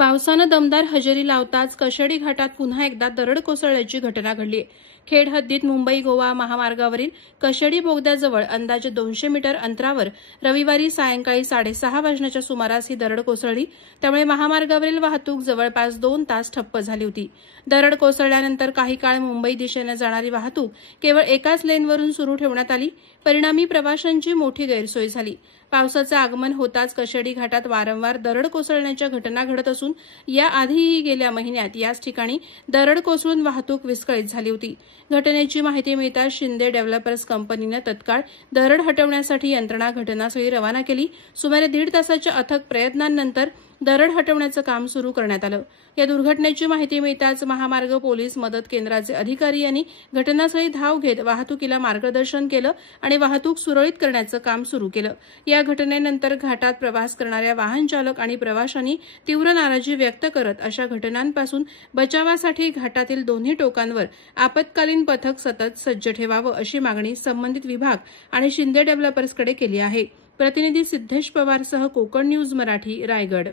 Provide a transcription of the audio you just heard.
पावसानं दमदार हजेरी लावताच कशेडी घाटात पुन्हा एकदा दरड कोसळल्याची घटना घडली. खेड हद्दीत मुंबई गोवा महामार्गावरील कशेडी बोगद्याजवळ अंदाजे 200 मीटर अंतरावर रविवारी सायंकाळी 6:30 वाजण्याच्या सुमारास ही दरड कोसळली. त्यामुळे महामार्गावरील वाहतूक जवळपास 2 तास ठप्प झाली होती. दरड कोसळल्यानंतर काही काळ मुंबई दिशेने जाणारी वाहतूक केवळ एकाच लेनवरून सुरू ठेवण्यात आली. परिणामी प्रवाशांची मोठी गैरसोय झाली. पावसाचे आगमन होताच कशेडी घाटात वारंवार दरड कोसळण्याच्या घटना घडत असून याआधीही गेल्या महिन्यात याच ठिकाणी दरड कोसळून वाहतूक विस्कळीत झाली होती. घटनेची माहिती मिळताच शिंदे डेव्हलपर्स कंपनीने तत्काळ दरड हटवण्यासाठी यंत्रणा घटनास्थळी रवाना केली. सुमारे 1.5 तासाच्या अथक प्रयत्नांनंतर दरड हटवण्याचं काम सुरू करण्यात आलं. या दुर्घटनेची माहिती मिळताच महामार्ग पोलीस मदत केंद्राचे अधिकारी यांनी घटनास्थळी धाव घेत वाहतुकीला मार्गदर्शन केलं आणि वाहतूक सुरळीत करण्याचं काम सुरू केलं. या घटनेनंतर घाटात प्रवास करणाऱ्या वाहन चालक आणि प्रवाशांनी तीव्र नाराजी व्यक्त करत अशा घटनांपासून बचावासाठी घाटातील दोन्ही टोकांवर आपत्कालीन पथक सतत सज्ज ठेवावं अशी मागणी संबंधित विभाग आणि शिंदे डेव्हलपर्सकडे केली आहे. प्रतिनिधी सिद्धेश पवारसह कोकण न्यूज मराठी, रायगड.